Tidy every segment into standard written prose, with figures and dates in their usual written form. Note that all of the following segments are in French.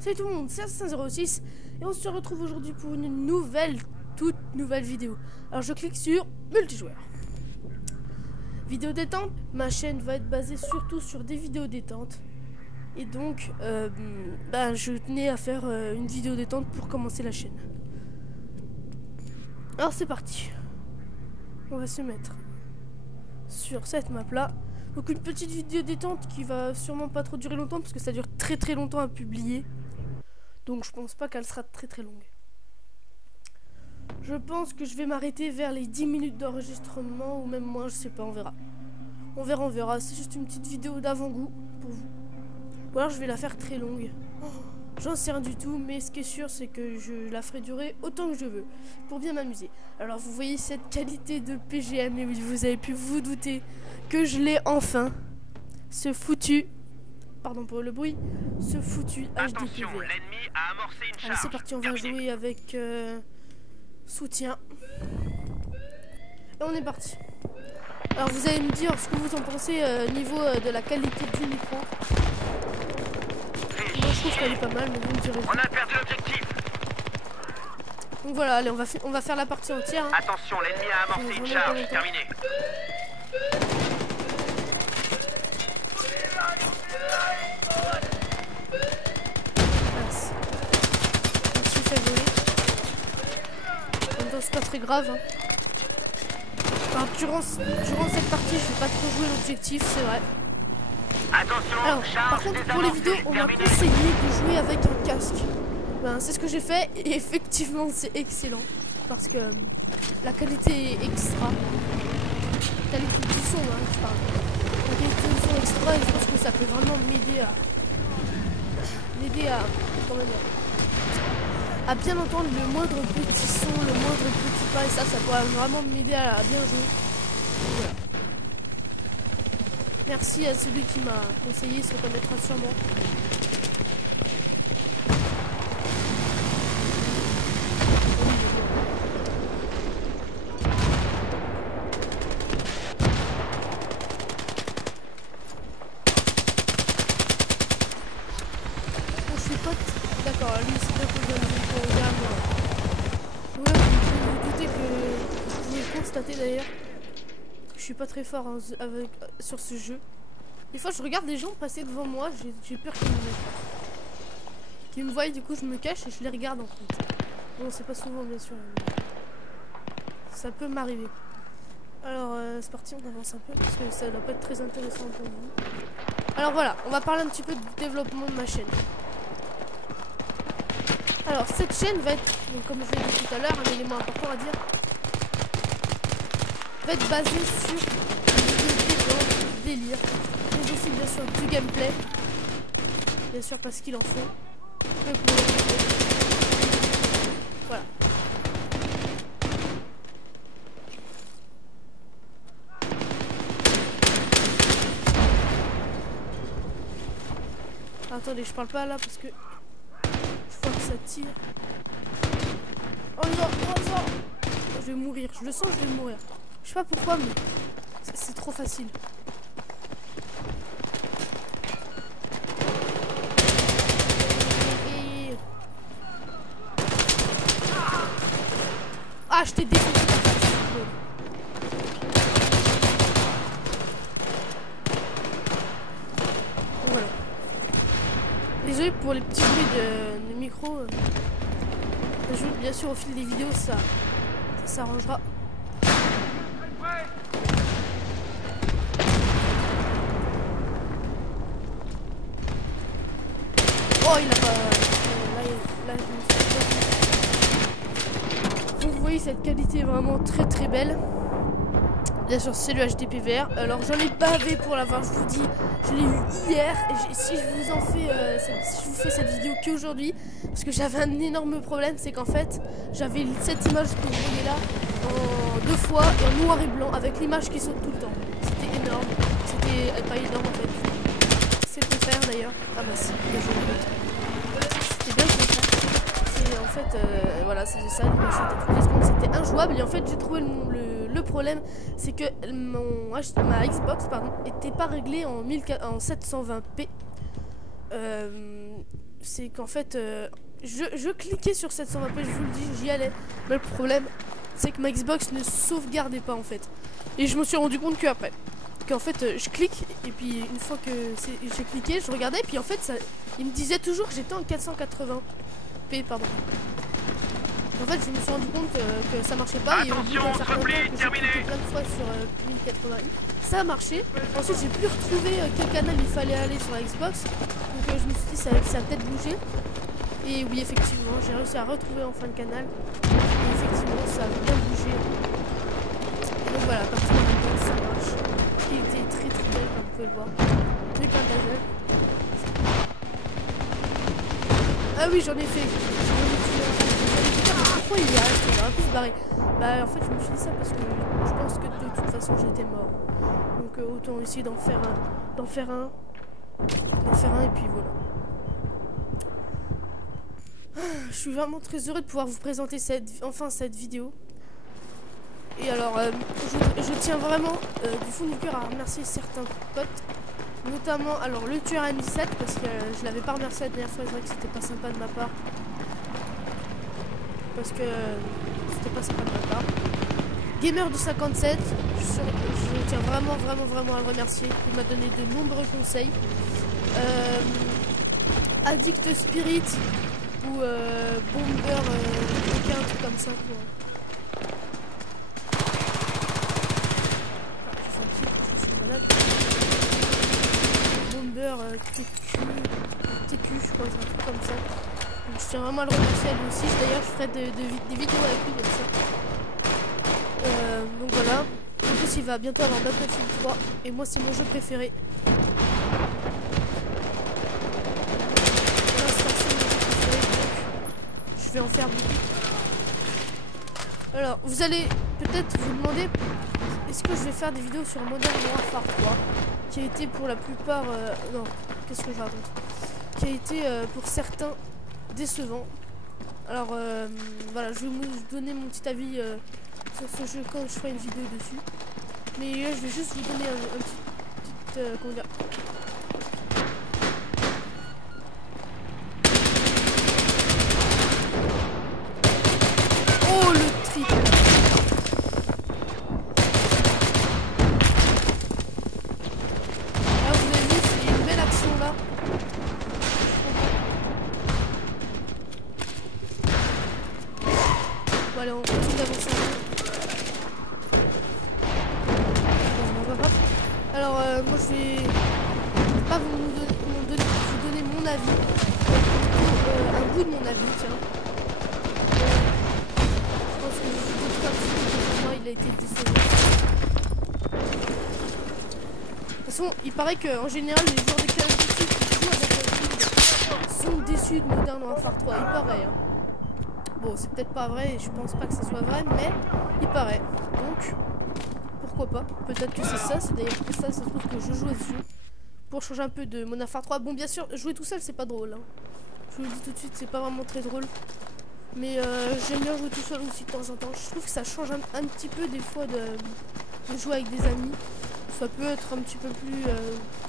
Salut tout le monde, c'est Assassin06 et on se retrouve aujourd'hui pour une toute nouvelle vidéo. Alors je clique sur multijoueur. Vidéo détente, ma chaîne va être basée surtout sur des vidéos détente. Et donc, je tenais à faire une vidéo détente pour commencer la chaîne. Alors c'est parti. On va se mettre sur cette map là. Donc une petite vidéo détente qui va sûrement pas trop durer longtemps parce que ça dure très longtemps à publier. Donc je pense pas qu'elle sera très longue. Je pense que je vais m'arrêter vers les 10 minutes d'enregistrement ou même moins, je sais pas, on verra. On verra. C'est juste une petite vidéo d'avant-goût pour vous. Ou alors je vais la faire très longue. J'en sais rien du tout, mais ce qui est sûr, c'est que je la ferai durer autant que je veux, pour bien m'amuser. Alors vous voyez cette qualité de PGM, et oui, vous avez pu vous douter que je l'ai enfin. Ce foutu, pardon pour le bruit, ce foutu HDPVR. Allez, c'est parti, on va jouer avec soutien. Et on est parti. Alors vous allez me dire ce que vous en pensez niveau de la qualité du micro. Moi je trouve qu'elle est pas mal, mais vous me direz. On a perdu l'objectif. Donc voilà, allez, on va faire la partie entière. Hein. Attention, l'ennemi a amorcé une charge. Terminé. Mince. Je me suis fait voler. En même temps, c'est pas très grave. Hein. Enfin, durant cette partie, je vais pas trop jouer l'objectif, c'est vrai. Attention, alors, par contre, pour les vidéos, on m'a conseillé de jouer avec un casque. C'est ce que j'ai fait et effectivement, c'est excellent. Parce que la qualité est extra. La qualité du son, hein, je parle. La qualité du son est extra et je pense que ça peut vraiment m'aider comment dire, à bien entendre le moindre petit son, le moindre petit pas. Et ça pourrait vraiment m'aider à bien jouer. Voilà. Merci à celui qui m'a conseillé, il se reconnaîtra sûrement. Je suis pote. D'accord, lui c'est bien que je donne du programme. Ouais, vous doutez que vous pouvez le constater d'ailleurs. Je suis pas très fort hein, sur ce jeu. Des fois je regarde des gens passer devant moi, j'ai peur qu'ils me voient, du coup je me cache et je les regarde en fait. Bon, c'est pas souvent bien sûr, mais ça peut m'arriver. Alors c'est parti, on avance un peu parce que ça doit pas être très intéressant pour vous. Alors voilà, on va parler un petit peu du développement de ma chaîne. Alors cette chaîne va être, donc, comme je l'ai dit tout à l'heure, un élément important à dire, va être basée sur des délire, mais aussi bien sûr du gameplay, bien sûr parce qu'il en faut. Voilà. Attendez, je parle pas là parce que je vois que ça tire. Oh non. Je vais mourir, je le sens, je vais mourir. Je sais pas pourquoi, mais c'est trop facile. Ah, je t'ai défoncé ta face. Voilà. Désolé pour les petits bruits de micro. Bien sûr, au fil des vidéos, ça s'arrangera. Oh, il a pas... Là, je me suis... Donc, vous voyez, cette qualité est vraiment très belle. Bien sûr, c'est le HDPVR. Alors, j'en ai bavé pour l'avoir, je vous dis. Je l'ai eu hier. Et si je vous fais cette vidéo qu'aujourd'hui, parce que j'avais un énorme problème, c'est qu'en fait, j'avais cette image que vous voyez là en 2 fois et en noir et blanc avec l'image qui saute tout le temps. C'était énorme. C'était pas énorme en fait. C'est le faire d'ailleurs. Ah bah si, bien joué. C'était bien joué. En fait, voilà, c'est ça. L'image sautait toutes les secondes. C'était injouable. Et en fait, j'ai trouvé le problème, c'est que ma Xbox, pardon, était pas réglée en 720p. c'est qu'en fait, je cliquais sur 720p, je vous le dis, j'y allais. Mais le problème, c'est que ma Xbox ne sauvegardait pas en fait. Et je me suis rendu compte qu'après, qu'en fait, je clique, et puis une fois que j'ai cliqué, je regardais, et puis en fait, ça, il me disait toujours que j'étais en 480p, pardon. En fait, je me suis rendu compte que ça marchait pas. Et au bout d'un certain temps que j'ai cliqué plein de fois sur 1080i, ça a marché. Ensuite, j'ai plus retrouvé quel canal il fallait aller sur la Xbox. Donc, je me suis dit, ça a peut-être bougé. Et oui, effectivement, j'ai réussi à retrouver enfin le canal. Et effectivement, ça a bien bougé. Et donc voilà, à partir de maintenant, ça marche. Il était très très belle, comme vous pouvez le voir. Mieux qu'un gazelle. Ah oui, j'en ai fait. Pourquoi il y a resté? Il aurait pu se barrer. Bah en fait je me suis dit ça parce que je pense que de toute façon j'étais mort. Donc autant essayer d'en faire un et puis voilà. Je suis vraiment très heureux de pouvoir vous présenter cette vidéo. Et alors je tiens vraiment du fond du cœur à remercier certains potes. Notamment alors le tueur M17 parce que je l'avais pas remercié la dernière fois, c'est vrai que c'était pas sympa de ma part. Parce que c'était pas sympa de ma part. Gamer du 57, je tiens vraiment à le remercier. Il m'a donné de nombreux conseils. Addict Spirit ou Bomber, un truc comme ça. J'ai fait un kill, je suis malade. Bomber, TQ, je crois, c'est un truc comme ça. Donc, je tiens vraiment à le remercier à lui aussi. D'ailleurs, je ferai des vidéos avec lui comme ça. Donc voilà. En plus, il va bientôt avoir Battlefield 3. Et moi, c'est mon jeu préféré. Pour l'instant, c'est mon jeu préféré. Donc, je vais en faire beaucoup. Alors, vous allez peut-être vous demander est-ce que je vais faire des vidéos sur Modern Warfare 3 qui a été pour la plupart... non, qu'est-ce que je raconte, qui a été pour certains décevant. Alors voilà, je vais vous donner mon petit avis sur ce jeu quand je ferai une vidéo dessus. Mais là je vais juste vous donner un petit comment dire, oh le triple. Là vous avez vu, c'est une belle action là. Bon, allez, on continue d'avancer. Alors, moi je vais pas vous donner mon avis, un bout de mon avis, tiens. Je pense que je vous dis un petit peu pour moi, il a été décevant. De toute façon, il paraît qu'en général, les joueurs de Call of Duty qui jouent avec Battlefield sont déçus de Modern Warfare 3, il paraît. Hein. Bon, c'est peut-être pas vrai, et je pense pas que ce soit vrai, mais il paraît. Donc, pourquoi pas? Peut-être que c'est ça, c'est d'ailleurs pour ça, ça se trouve que je joue à ce jeu. Pour changer un peu de Modern Warfare 3. Bon, bien sûr, jouer tout seul, c'est pas drôle. Hein. Je vous le dis tout de suite, c'est pas vraiment très drôle. Mais j'aime bien jouer tout seul aussi de temps en temps. Je trouve que ça change un petit peu des fois de jouer avec des amis. Ça peut être un petit peu plus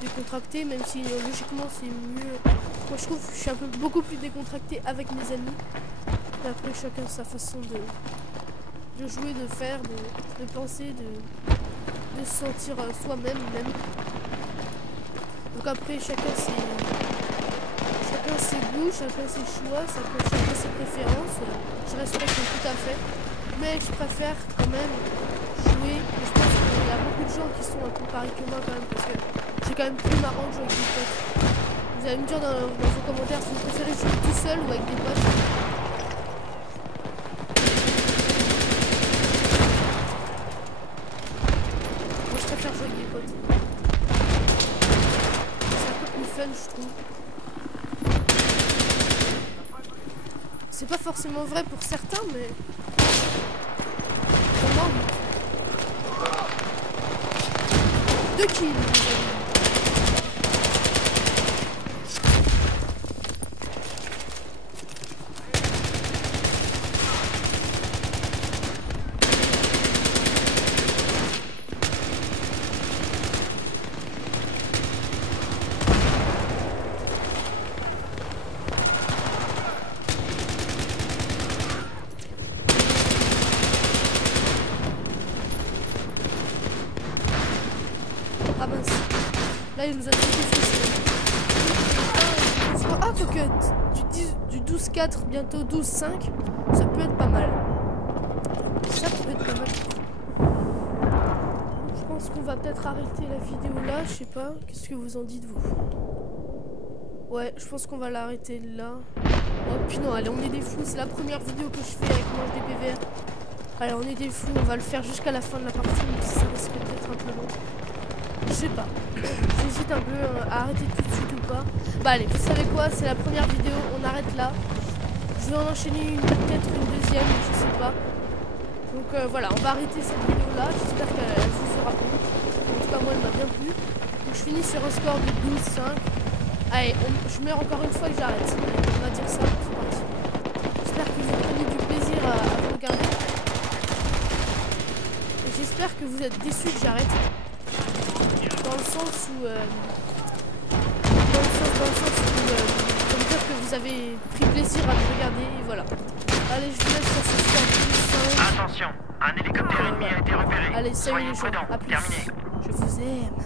décontracté, même si logiquement c'est mieux. Moi je trouve que je suis beaucoup plus décontracté avec mes amis. Et après chacun sa façon de jouer, de faire, de penser, de se sentir soi-même même. Donc après chacun ses goûts, chacun ses choix, chacun ses préférences. Je respecte tout à fait. Mais je préfère quand même jouer. Et je pense qu'il y a beaucoup de gens qui sont un peu pareils que moi quand même, parce que c'est quand même plus marrant de jouer avec des potes. Vous allez me dire dans vos commentaires si vous préférez jouer tout seul ou avec des potes. Moi je préfère jouer avec des potes. C'est un peu plus fun je trouve. C'est pas forcément vrai pour certains, mais pour moi, oui. 2 kills. Là, il nous a tout fait. Ah, quoique du 12-4, bientôt 12-5, ça peut être pas mal. Ça peut être pas mal. Je pense qu'on va peut-être arrêter la vidéo là, je sais pas. Qu'est-ce que vous en dites, vous? Ouais, je pense qu'on va l'arrêter là. Oh, puis non, allez, on est des fous. C'est la première vidéo que je fais avec Mange des PVR. Allez, on est des fous. On va le faire jusqu'à la fin de la partie, même si ça risque d'être un peu long. Je sais pas. J'hésite un peu à arrêter tout de suite ou pas. Bah allez, vous savez quoi? C'est la première vidéo. On arrête là. Je vais en enchaîner peut-être une deuxième, je sais pas. Donc voilà, on va arrêter cette vidéo là. J'espère qu'elle vous sera plu. En tout cas, moi, elle m'a bien plu. Donc je finis sur un score de 12-5. Allez, je meurs encore une fois et j'arrête. On va dire ça, c'est parti. J'espère que vous prenez du plaisir à regarder. Et j'espère que vous êtes déçus que j'arrête. Dans le sens où... ça veut dire que vous avez pris plaisir à me regarder et voilà. Allez, je vous laisse sur ce score de 5. Attention, un hélicoptère ennemi a été repéré. Allez, salut Soyez les gens, prudents. à plus. Terminé. Je vous aime.